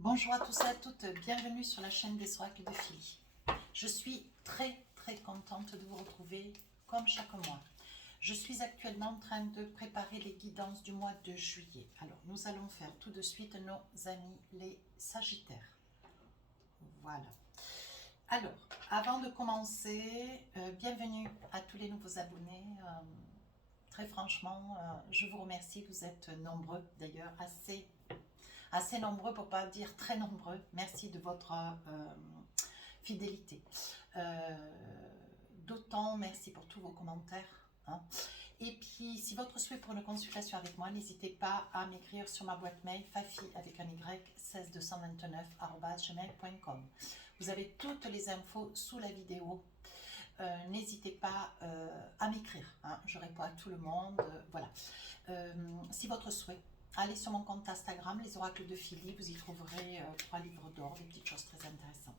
Bonjour à tous et à toutes, bienvenue sur la chaîne des oracles de Philly. Je suis très contente de vous retrouver comme chaque mois. Je suis actuellement en train de préparer les guidances du mois de juillet. Alors nous allons faire tout de suite nos amis les Sagittaires. Voilà. Alors, avant de commencer, bienvenue à tous les nouveaux abonnés. Très franchement, je vous remercie, vous êtes nombreux d'ailleurs, assez nombreux pour ne pas dire très nombreux. Merci de votre fidélité. D'autant merci pour tous vos commentaires. Hein. Et puis, si votre souhait pour une consultation avec moi, n'hésitez pas à m'écrire sur ma boîte mail fafi avec un y 16229@gmail.com. Vous avez toutes les infos sous la vidéo. N'hésitez pas à m'écrire. Hein. Je réponds à tout le monde. Voilà. Si votre souhait, allez sur mon compte Instagram, les oracles de Philly, vous y trouverez 3 livres d'or, des petites choses très intéressantes.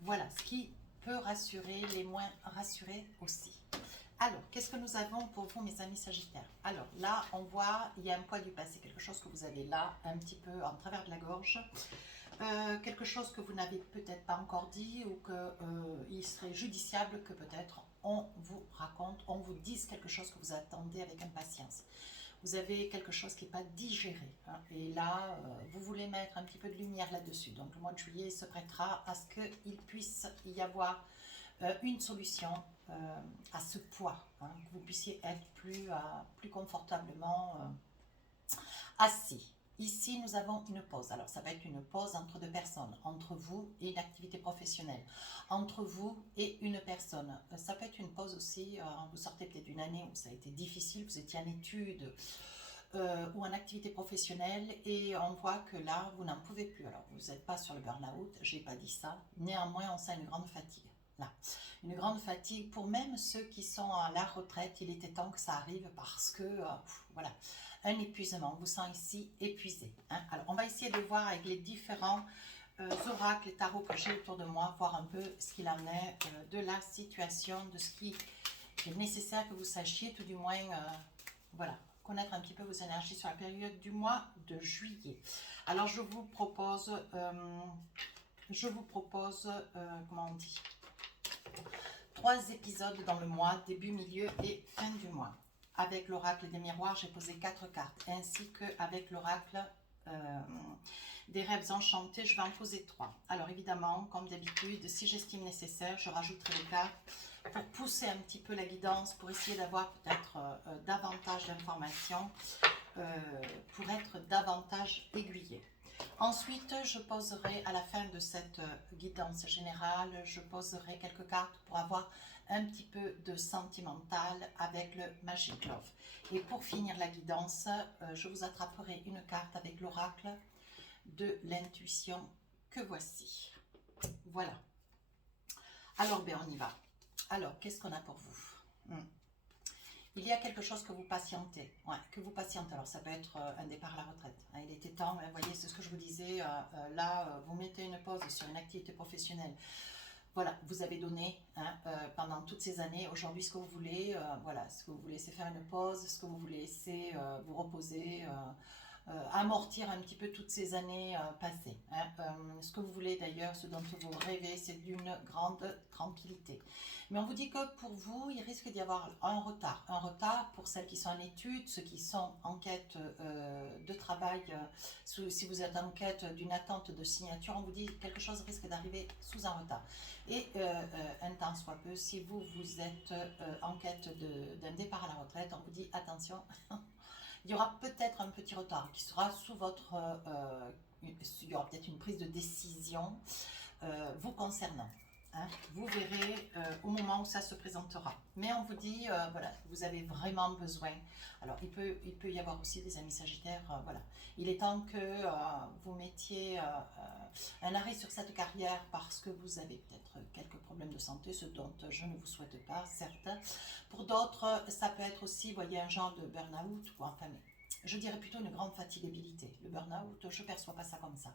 Voilà, ce qui peut rassurer, les moins rassurés aussi. Alors, qu'est-ce que nous avons pour vous, mes amis Sagittaires? Alors là, on voit, il y a un poids du passé, quelque chose que vous avez là, un petit peu en travers de la gorge. Quelque chose que vous n'avez peut-être pas encore dit ou qu'il serait judiciable que peut-être on vous raconte, on vous dise quelque chose que vous attendez avec impatience. Vous avez quelque chose qui n'est pas digéré. Hein, et là, vous voulez mettre un petit peu de lumière là-dessus. Donc le mois de juillet se prêtera à ce qu'il puisse y avoir une solution à ce poids. Hein, que vous puissiez être plus confortablement assis. Ici, nous avons une pause. Alors, ça va être une pause entre deux personnes, entre vous et une activité professionnelle, entre vous et une personne. Ça peut être une pause aussi, vous sortez peut-être d'une année où ça a été difficile, vous étiez en études ou en activité professionnelle et on voit que là, vous n'en pouvez plus. Alors, vous n'êtes pas sur le burn-out, je n'ai pas dit ça. Néanmoins, on sent une grande fatigue. Là, une grande fatigue pour même ceux qui sont à la retraite. Il était temps que ça arrive parce que, voilà, un épuisement. On vous sent ici épuisé. Hein. Alors, on va essayer de voir avec les différents oracles et tarots que j'ai autour de moi, voir un peu ce qu'il en est de la situation, de ce qui est nécessaire que vous sachiez, tout du moins, voilà, connaître un petit peu vos énergies sur la période du mois de juillet. Alors, je vous propose, comment on dit, 3 épisodes dans le mois, début, milieu et fin du mois. Avec l'oracle des miroirs, j'ai posé 4 cartes, ainsi qu'avec l'oracle des rêves enchantés, je vais en poser 3. Alors évidemment, comme d'habitude, si j'estime nécessaire, je rajouterai les cartes pour pousser un petit peu la guidance, pour essayer d'avoir peut-être davantage d'informations, pour être davantage aiguillé. Ensuite, je poserai à la fin de cette guidance générale, je poserai quelques cartes pour avoir un petit peu de sentimental avec le Magic Love. Et pour finir la guidance, je vous attraperai une carte avec l'oracle de l'intuition que voici. Voilà. Alors, ben on y va. Alors, qu'est-ce qu'on a pour vous? Il y a quelque chose que vous patientez. Ouais, que vous patientez. Alors, ça peut être un départ à la retraite. Hein, il était temps, vous voyez, c'est ce que je vous disais. Là, vous mettez une pause sur une activité professionnelle. Voilà, vous avez donné hein, pendant toutes ces années. Aujourd'hui, ce que vous voulez, voilà, ce que vous voulez, c'est faire une pause. Ce que vous voulez, c'est vous reposer, amortir un petit peu toutes ces années passées. Hein. Ce que vous voulez d'ailleurs, ce dont vous rêvez, c'est d'une grande tranquillité. Mais on vous dit que pour vous, il risque d'y avoir un retard. Un retard pour celles qui sont en études, ceux qui sont en quête de travail. Si vous êtes en quête d'une attente de signature, on vous dit que quelque chose risque d'arriver sous un retard. Et un temps soit peu, si vous êtes en quête d'un départ à la retraite, on vous dit attention, il y aura peut-être un petit retard qui sera sous votre... il y aura peut-être une prise de décision vous concernant. Hein, vous verrez au moment où ça se présentera. Mais on vous dit, voilà, vous avez vraiment besoin. Alors, il peut y avoir aussi des amis sagittaires, voilà. Il est temps que vous mettiez un arrêt sur cette carrière parce que vous avez peut-être quelques problèmes de santé, ce dont je ne vous souhaite pas, certes. Pour d'autres, ça peut être aussi, vous voyez, un genre de burn-out, ou enfin, je dirais plutôt une grande fatigabilité. Le burn-out, je ne perçois pas ça comme ça.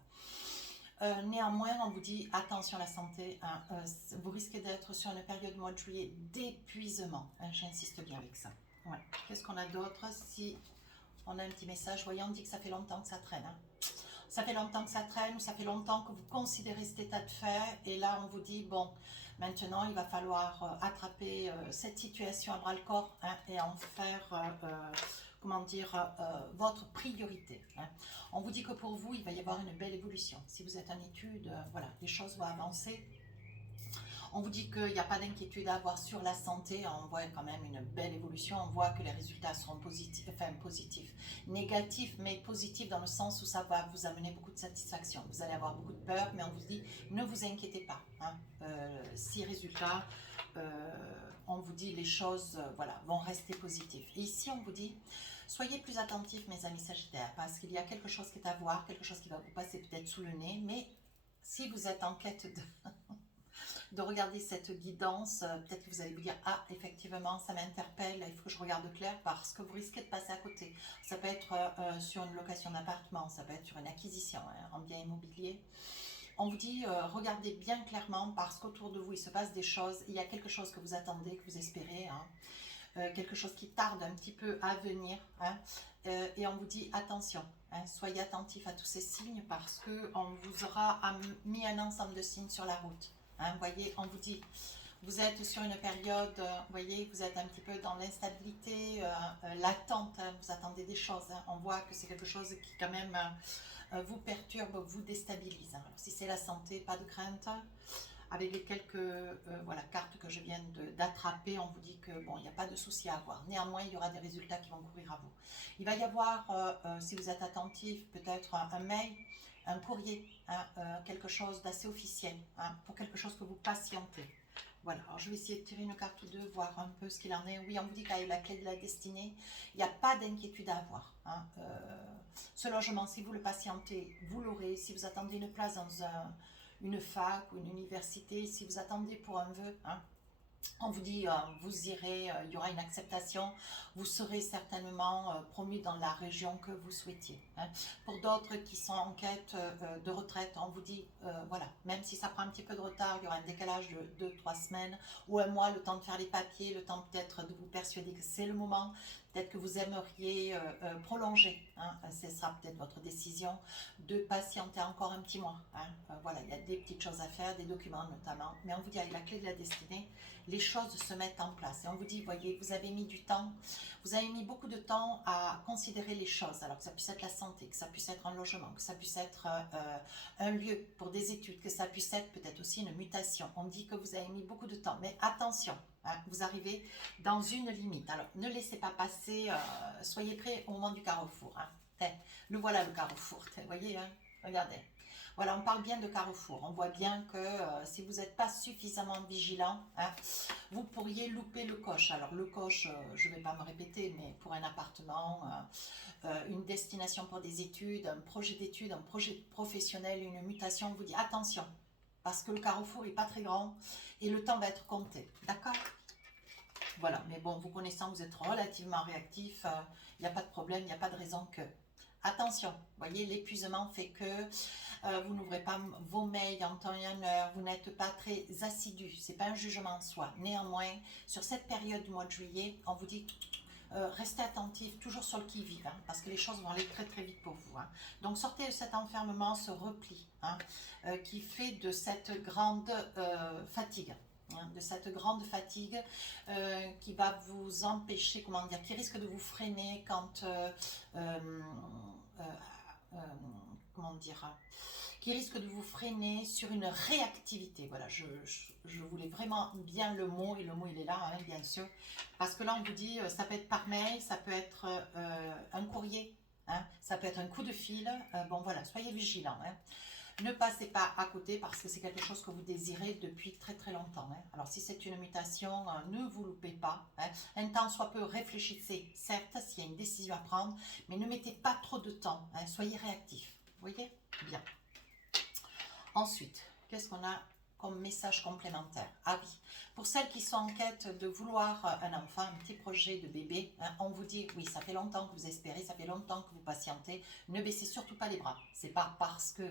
Néanmoins, on vous dit attention à la santé, hein, vous risquez d'être sur une période mois de juillet d'épuisement, hein, j'insiste bien avec ça. Ouais. Qu'est-ce qu'on a d'autre? Si on a un petit message, voyez, on dit que ça fait longtemps que ça traîne. Hein. ça fait longtemps que ça traîne ou ça fait longtemps que vous considérez cet état de fait et là on vous dit bon, maintenant il va falloir attraper cette situation à bras le corps hein, et en faire comment dire votre priorité hein. On vous dit que pour vous il va y avoir une belle évolution. Si vous êtes en études, voilà, les choses vont avancer. On vous dit qu'il n'y a pas d'inquiétude à avoir sur la santé, on voit quand même une belle évolution, on voit que les résultats seront positifs, enfin positifs, négatifs, mais positifs dans le sens où ça va vous amener beaucoup de satisfaction. Vous allez avoir beaucoup de peur, mais on vous dit, ne vous inquiétez pas. Hein. Si résultats, on vous dit les choses voilà, vont rester positives. Et ici, on vous dit, soyez plus attentifs, mes amis Sagittaires, parce qu'il y a quelque chose qui est à voir, quelque chose qui va vous passer peut-être sous le nez, mais si vous êtes en quête de regarder cette guidance, peut-être que vous allez vous dire, ah, effectivement, ça m'interpelle, il faut que je regarde clair parce que vous risquez de passer à côté. Ça peut être sur une location d'appartement, ça peut être sur une acquisition, hein, en bien immobilier. On vous dit, regardez bien clairement parce qu'autour de vous, il se passe des choses, il y a quelque chose que vous attendez, que vous espérez, hein, quelque chose qui tarde un petit peu à venir, hein, et on vous dit, attention, hein, soyez attentifs à tous ces signes parce qu'on vous aura mis un ensemble de signes sur la route. Hein, voyez, on vous dit, vous êtes sur une période, voyez, vous êtes un petit peu dans l'instabilité, l'attente, hein, vous attendez des choses. Hein, on voit que c'est quelque chose qui quand même vous perturbe, vous déstabilise. Hein. Alors, si c'est la santé, pas de crainte. Avec les quelques voilà, cartes que je viens d'attraper, on vous dit que bon, il n'y a pas de souci à avoir. Néanmoins, il y aura des résultats qui vont courir à vous. Il va y avoir, si vous êtes attentif, peut-être un mail, un courrier, hein, quelque chose d'assez officiel, hein, pour quelque chose que vous patientez. Voilà, alors je vais essayer de tirer une carte ou deux, voir un peu ce qu'il en est. Oui, on vous dit qu'avec la clé de la destinée, il n'y a pas d'inquiétude à avoir. Hein. Ce logement, si vous le patientez, vous l'aurez. Si vous attendez une place dans une fac ou une université, si vous attendez pour un vœu, hein, on vous dit, vous irez, il y aura une acceptation, vous serez certainement promu dans la région que vous souhaitiez. Hein. Pour d'autres qui sont en quête de retraite, on vous dit, voilà, même si ça prend un petit peu de retard, il y aura un décalage de 2-3 semaines ou un mois, le temps de faire les papiers, le temps peut-être de vous persuader que c'est le moment, peut-être que vous aimeriez prolonger, hein. Ce sera peut-être votre décision de patienter encore un petit mois. Hein. Voilà, il y a des petites choses à faire, des documents notamment, mais on vous dit avec la clé de la destinée, les choses se mettent en place. Et on vous dit, voyez, vous avez mis du temps, vous avez mis beaucoup de temps à considérer les choses, alors que ça puisse être la santé, que ça puisse être un logement, que ça puisse être un lieu pour des études, que ça puisse être peut-être aussi une mutation. On dit que vous avez mis beaucoup de temps, mais attention, hein, vous arrivez dans une limite. Alors, ne laissez pas passer, soyez prêts au moment du carrefour. Hein. Le voilà le carrefour, vous voyez, hein, regardez. Voilà, on parle bien de carrefour. On voit bien que si vous n'êtes pas suffisamment vigilant, hein, vous pourriez louper le coche. Alors le coche, je ne vais pas me répéter, mais pour un appartement, une destination pour des études, un projet d'études, un projet professionnel, une mutation, on vous dit attention, parce que le carrefour n'est pas très grand et le temps va être compté. D'accord ? Voilà, mais bon, vous connaissant, vous êtes relativement réactif, il n'y a pas de problème, il n'y a pas de raison que... Attention, voyez, l'épuisement fait que vous n'ouvrez pas vos mails en temps et en heure, vous n'êtes pas très assidu, ce n'est pas un jugement en soi. Néanmoins, sur cette période du mois de juillet, on vous dit restez attentif, toujours sur le qui-vive, hein, parce que les choses vont aller très très vite pour vous. Hein. Donc sortez de cet enfermement, ce repli, hein, qui fait de cette grande fatigue. Hein, de cette grande fatigue qui va vous empêcher, comment dire, qui risque de vous freiner quand, comment dire, qui risque de vous freiner sur une réactivité. Voilà, je voulais vraiment bien le mot, et le mot il est là, hein, bien sûr, parce que là on vous dit, ça peut être par mail, ça peut être un courrier, hein, ça peut être un coup de fil, bon voilà, soyez vigilants. Hein. Ne passez pas à côté parce que c'est quelque chose que vous désirez depuis très très longtemps. Hein. Alors si c'est une mutation, ne vous loupez pas. Hein. Un temps soit peu, réfléchissez, certes, s'il y a une décision à prendre, mais ne mettez pas trop de temps. Hein. Soyez réactifs. Vous voyez ? Bien. Ensuite, qu'est-ce qu'on a comme message complémentaire? Ah oui, pour celles qui sont en quête de vouloir un enfant, un petit projet de bébé, hein, on vous dit, oui, ça fait longtemps que vous espérez, ça fait longtemps que vous patientez, ne baissez surtout pas les bras. C'est pas parce que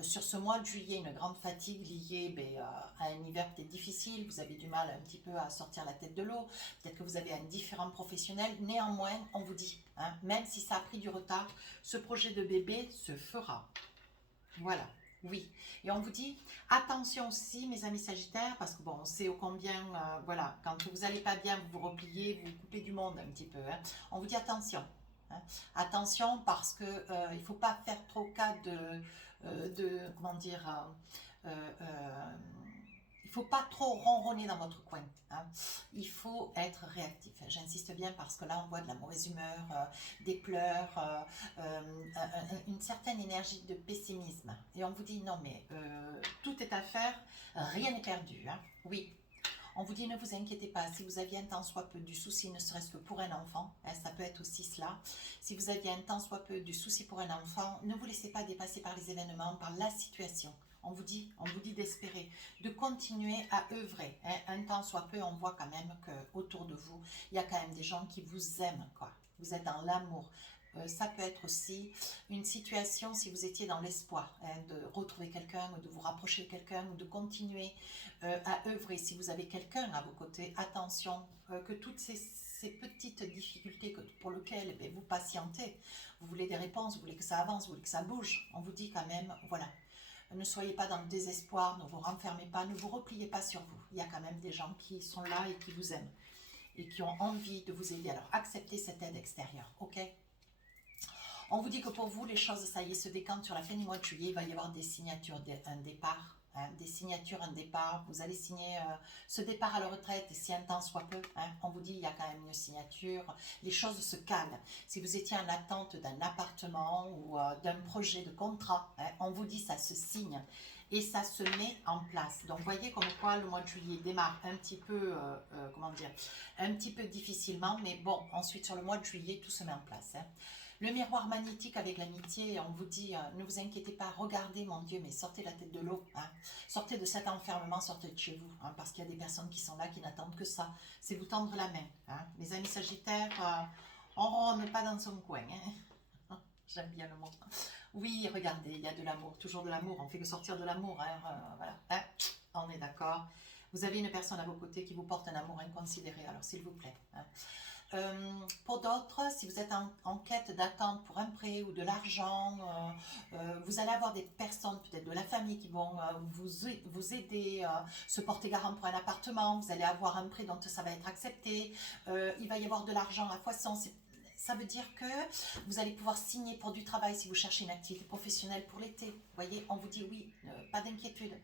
sur ce mois de juillet, une grande fatigue liée à un hiver peut-être difficile, vous avez du mal un petit peu à sortir la tête de l'eau, peut-être que vous avez un différent professionnel, néanmoins, on vous dit, hein, même si ça a pris du retard, ce projet de bébé se fera. Voilà, oui. Et on vous dit, attention aussi, mes amis Sagittaires, parce que bon, on sait ô combien, voilà, quand vous n'allez pas bien, vous vous repliez, vous vous coupez du monde un petit peu. Hein. On vous dit attention. Hein. Attention parce que il ne faut pas faire trop cas comment dire, il ne faut pas trop ronronner dans votre coin. Hein. Il faut être réactif. J'insiste bien parce que là, on voit de la mauvaise humeur, des pleurs, une certaine énergie de pessimisme. Et on vous dit, non mais tout est à faire, rien n'est perdu. Hein. Oui, on vous dit, ne vous inquiétez pas, si vous aviez un tant soit peu du souci, ne serait-ce que pour un enfant, hein, ça peut être aussi cela. Si vous aviez un tant soit peu du souci pour un enfant, ne vous laissez pas dépasser par les événements, par la situation. On vous dit d'espérer, de continuer à œuvrer. Hein. Un tant soit peu, on voit quand même qu'autour de vous, il y a quand même des gens qui vous aiment, quoi. Vous êtes dans l'amour. Ça peut être aussi une situation si vous étiez dans l'espoir hein, de retrouver quelqu'un ou de vous rapprocher de quelqu'un ou de continuer à œuvrer. Si vous avez quelqu'un à vos côtés, attention que toutes ces petites difficultés pour lesquelles vous patientez, vous voulez des réponses, vous voulez que ça avance, vous voulez que ça bouge, on vous dit quand même, voilà, ne soyez pas dans le désespoir, ne vous renfermez pas, ne vous repliez pas sur vous. Il y a quand même des gens qui sont là et qui vous aiment et qui ont envie de vous aider. Alors acceptez cette aide extérieure, ok? On vous dit que pour vous, les choses, ça y est, se décantent sur la fin du mois de juillet. Il va y avoir des signatures, un départ, hein, des signatures, un départ. Vous allez signer ce départ à la retraite, et si un temps soit peu, hein, on vous dit il y a quand même une signature. Les choses se calment. Si vous étiez en attente d'un appartement ou d'un projet de contrat, hein, on vous dit ça se signe. Et ça se met en place. Donc, voyez comme quoi le mois de juillet démarre un petit peu, comment dire, un petit peu difficilement. Mais bon, ensuite, sur le mois de juillet, tout se met en place. Hein. Le miroir magnétique avec l'amitié, on vous dit, ne vous inquiétez pas, regardez mon Dieu, mais sortez la tête de l'eau, hein. Sortez de cet enfermement, sortez de chez vous, hein, parce qu'il y a des personnes qui sont là, qui n'attendent que ça, c'est vous tendre la main. Hein. Les amis Sagittaires, on ne ronronne pas dans son coin, hein. J'aime bien le mot. Oui, regardez, il y a de l'amour, toujours de l'amour, on fait que sortir de l'amour, hein, voilà, hein, on est d'accord. Vous avez une personne à vos côtés qui vous porte un amour inconsidéré, alors s'il vous plaît, hein. Pour d'autres, si vous êtes en quête d'attente pour un prêt ou de l'argent, vous allez avoir des personnes, peut-être de la famille, qui vont vous aider, se porter garant pour un appartement. Vous allez avoir un prêt dont ça va être accepté. Il va y avoir de l'argent à foison. Ça veut dire que vous allez pouvoir signer pour du travail si vous cherchez une activité professionnelle pour l'été. Vous voyez, on vous dit oui, pas d'inquiétude.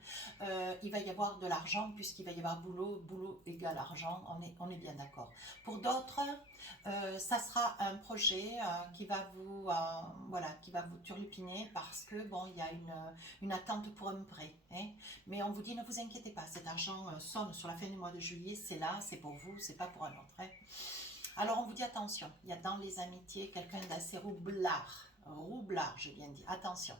Il va y avoir de l'argent puisqu'il va y avoir boulot, boulot égale argent, on est bien d'accord. Pour d'autres, ça sera un projet qui va vous, voilà, qui va vous turlupiner parce que bon, il y a une attente pour un prêt. Hein, mais on vous dit ne vous inquiétez pas, cet argent sonne sur la fin du mois de juillet, c'est là, c'est pour vous, c'est pas pour un autre. Hein. Alors, on vous dit attention, il y a dans les amitiés quelqu'un d'assez roublard, j'ai bien dit, attention.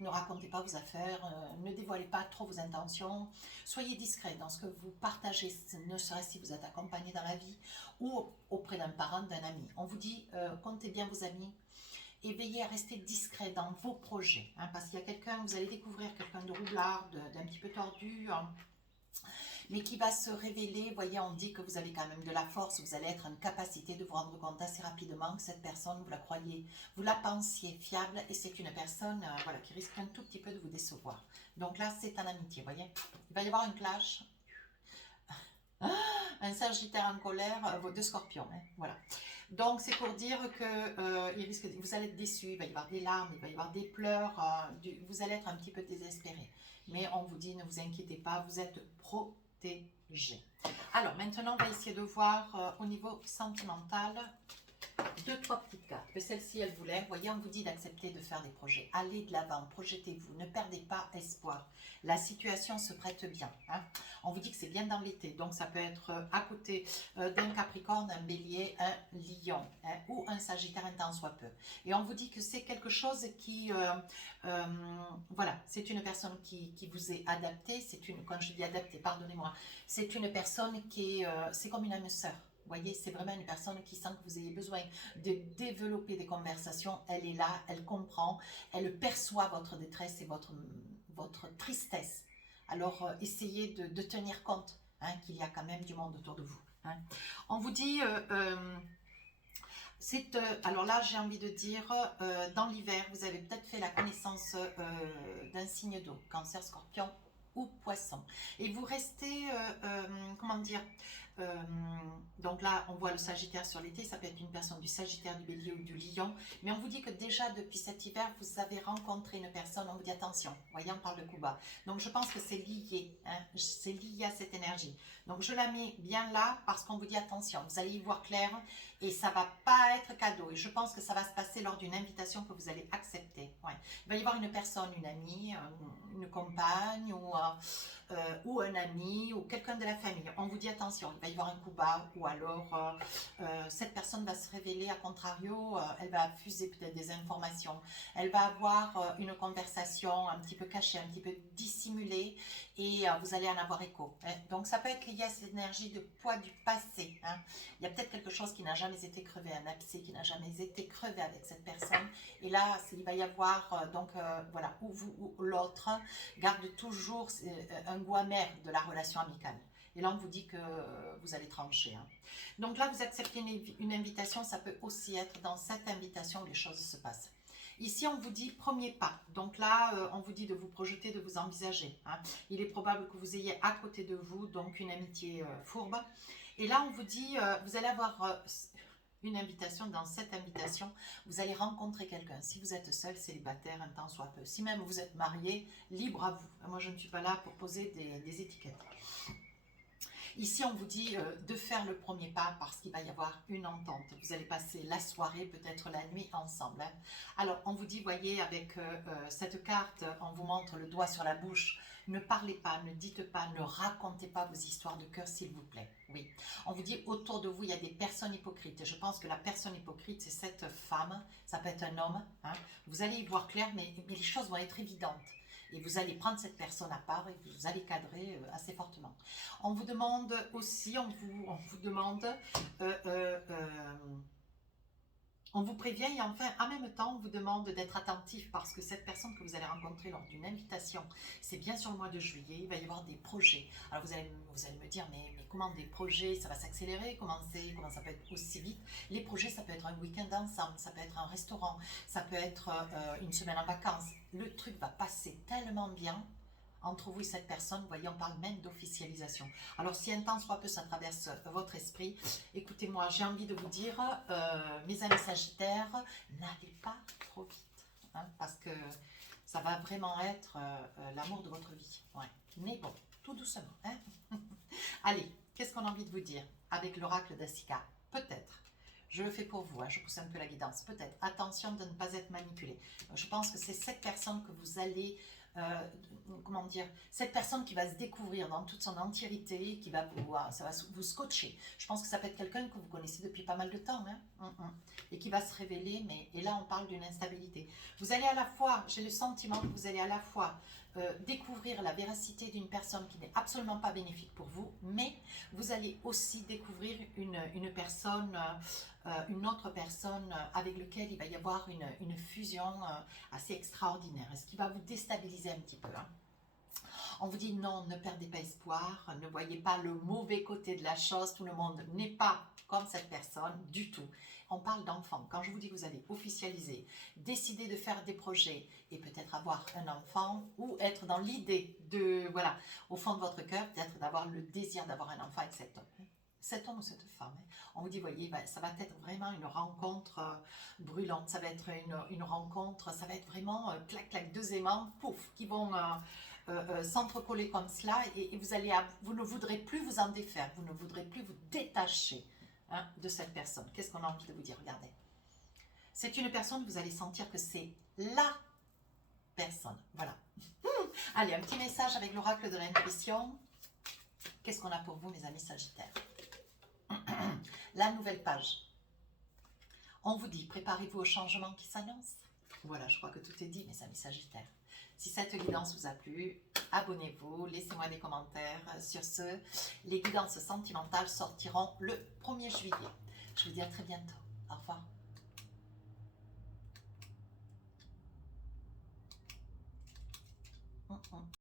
Ne racontez pas vos affaires, ne dévoilez pas trop vos intentions, soyez discret dans ce que vous partagez, ne serait-ce si vous êtes accompagné dans la vie ou auprès d'un parent, d'un ami. On vous dit, comptez bien vos amis et veillez à rester discret dans vos projets, hein, parce qu'il y a quelqu'un, vous allez découvrir quelqu'un de roublard, d'un petit peu tordu, hein, mais qui va se révéler. Voyez, on dit que vous avez quand même de la force, vous allez être en capacité de vous rendre compte assez rapidement que cette personne, vous la croyez, vous la pensiez fiable, et c'est une personne voilà, qui risque un tout petit peu de vous décevoir. Donc là, c'est en amitié, voyez. Il va y avoir un clash, un Sagittaire en colère, deux scorpions, hein, voilà. Donc, c'est pour dire que vous allez être déçu, il va y avoir des larmes, il va y avoir des pleurs, vous allez être un petit peu désespéré. Mais on vous dit, ne vous inquiétez pas, vous êtes protégé. Alors, maintenant, on va essayer de voir au niveau sentimental, 2-3 petites cartes. Celle-ci, elle voulait, vous voyez, on vous dit d'accepter de faire des projets. Allez de l'avant, projetez-vous, ne perdez pas espoir. La situation se prête bien. Hein. On vous dit que c'est bien dans l'été, donc ça peut être à côté d'un Capricorne, un Bélier, un Lion, hein, ou un Sagittaire, un tant soit peu. Et on vous dit que c'est quelque chose qui, voilà, c'est une personne qui vous est adaptée, quand je dis adaptée, pardonnez-moi, c'est une personne qui est, c'est comme une âme sœur. Vous voyez, c'est vraiment une personne qui sent que vous ayez besoin de développer des conversations. Elle est là, elle comprend, elle perçoit votre détresse et votre tristesse. Alors, essayez de tenir compte, hein, qu'il y a quand même du monde autour de vous. Hein. On vous dit, Alors là, j'ai envie de dire, dans l'hiver, vous avez peut-être fait la connaissance d'un signe d'eau, Cancer, Scorpion ou Poisson. Et vous restez, comment dire, euh, donc là, on voit le Sagittaire sur l'été, ça peut être une personne du Sagittaire, du Bélier ou du Lion, mais on vous dit que déjà depuis cet hiver, vous avez rencontré une personne, on vous dit attention, voyez, on parle de coup bas. Donc je pense que c'est lié, hein, c'est lié à cette énergie. Donc je la mets bien là parce qu'on vous dit attention, vous allez y voir clair et ça va pas être cadeau. Et je pense que ça va se passer lors d'une invitation que vous allez accepter. Ouais. Il va y avoir une personne, une amie, une compagne ou un ami ou quelqu'un de la famille. On vous dit attention, il va y avoir un coup bas ou alors cette personne va se révéler, à contrario, elle va fuser peut-être des informations. Elle va avoir une conversation un petit peu cachée, un petit peu dissimulée et vous allez en avoir écho. Hein. Donc ça peut être lié à cette énergie de poids du passé. Hein. Il y a peut-être quelque chose qui n'a jamais été crevé, un abcès qui n'a jamais été crevé avec cette personne. Et là, il va y avoir, voilà, ou vous ou l'autre garde toujours un goût amer de la relation amicale. Et là, on vous dit que vous allez trancher. Hein. Donc là, vous acceptez une invitation, ça peut aussi être dans cette invitation où les choses se passent. Ici, on vous dit premier pas. Donc là, on vous dit de vous projeter, de vous envisager. Hein. Il est probable que vous ayez à côté de vous donc une amitié fourbe. Et là, on vous dit, vous allez avoir une invitation. Dans cette invitation, vous allez rencontrer quelqu'un. Si vous êtes seul, célibataire, un temps soit peu. Si même vous êtes marié, libre à vous. Moi, je ne suis pas là pour poser des étiquettes. Ici, on vous dit de faire le premier pas parce qu'il va y avoir une entente. Vous allez passer la soirée, peut-être la nuit ensemble. Hein. Alors, on vous dit, voyez, avec cette carte, on vous montre le doigt sur la bouche. Ne parlez pas, ne dites pas, ne racontez pas vos histoires de cœur, s'il vous plaît. Oui. On vous dit, autour de vous, il y a des personnes hypocrites. Je pense que la personne hypocrite, c'est cette femme. Ça peut être un homme. Hein. Vous allez y voir clair, mais les choses vont être évidentes. Et vous allez prendre cette personne à part et vous allez cadrer assez fortement. On vous demande aussi, on vous demande, on vous prévient et enfin, en même temps, on vous demande d'être attentif parce que cette personne que vous allez rencontrer lors d'une invitation, c'est bien sur le mois de juillet, il va y avoir des projets. Alors vous allez me dire, mais comment des projets, ça va s'accélérer, comment ça peut être aussi vite? Les projets, ça peut être un week-end ensemble, ça peut être un restaurant, ça peut être une semaine en vacances. Le truc va passer tellement bien entre vous et cette personne, vous voyez, on parle même d'officialisation. Alors, si un temps soit peu ça traverse votre esprit, écoutez-moi, j'ai envie de vous dire, mes amis Sagittaires, n'allez pas trop vite, hein, parce que ça va vraiment être l'amour de votre vie. Ouais. Mais bon, tout doucement. Hein. Allez, qu'est-ce qu'on a envie de vous dire avec l'oracle d'Asika? Peut-être. Je le fais pour vous, hein, je pousse un peu la guidance. Peut-être. Attention de ne pas être manipulé. Je pense que c'est cette personne que vous allez... comment dire, cette personne qui va se découvrir dans toute son entièreté, qui va ça va vous scotcher. Je pense que ça peut être quelqu'un que vous connaissez depuis pas mal de temps, hein, et qui va se révéler, et là on parle d'une instabilité. Vous allez à la fois, j'ai le sentiment que vous allez à la fois découvrir la véracité d'une personne qui n'est absolument pas bénéfique pour vous, mais vous allez aussi découvrir une personne, une autre personne avec laquelle il va y avoir une fusion assez extraordinaire, ce qui va vous déstabiliser un petit peu. Hein. On vous dit non, ne perdez pas espoir, ne voyez pas le mauvais côté de la chose, tout le monde n'est pas comme cette personne du tout. On parle d'enfant. Quand je vous dis que vous allez officialiser, décider de faire des projets et peut-être avoir un enfant ou être dans l'idée de, voilà, au fond de votre cœur, peut-être d'avoir le désir d'avoir un enfant avec cet homme ou cette femme. On vous dit, voyez, ça va être vraiment une rencontre brûlante, ça va être une rencontre, ça va être vraiment clac, clac, deux aimants, pouf, qui vont s'entrecoller comme cela et vous ne voudrez plus vous en défaire, vous ne voudrez plus vous détacher, hein, de cette personne. Qu'est-ce qu'on a envie de vous dire? Regardez. C'est une personne, vous allez sentir que c'est la personne. Voilà. Allez, un petit message avec l'oracle de l'intuition. Qu'est-ce qu'on a pour vous, mes amis Sagittaires? La nouvelle page. On vous dit, préparez-vous au changement qui s'annonce. Voilà, je crois que tout est dit, mes amis Sagittaires. Si cette guidance vous a plu, abonnez-vous, laissez-moi des commentaires. Sur ce, les guidances sentimentales sortiront le 1er juillet. Je vous dis à très bientôt. Au revoir.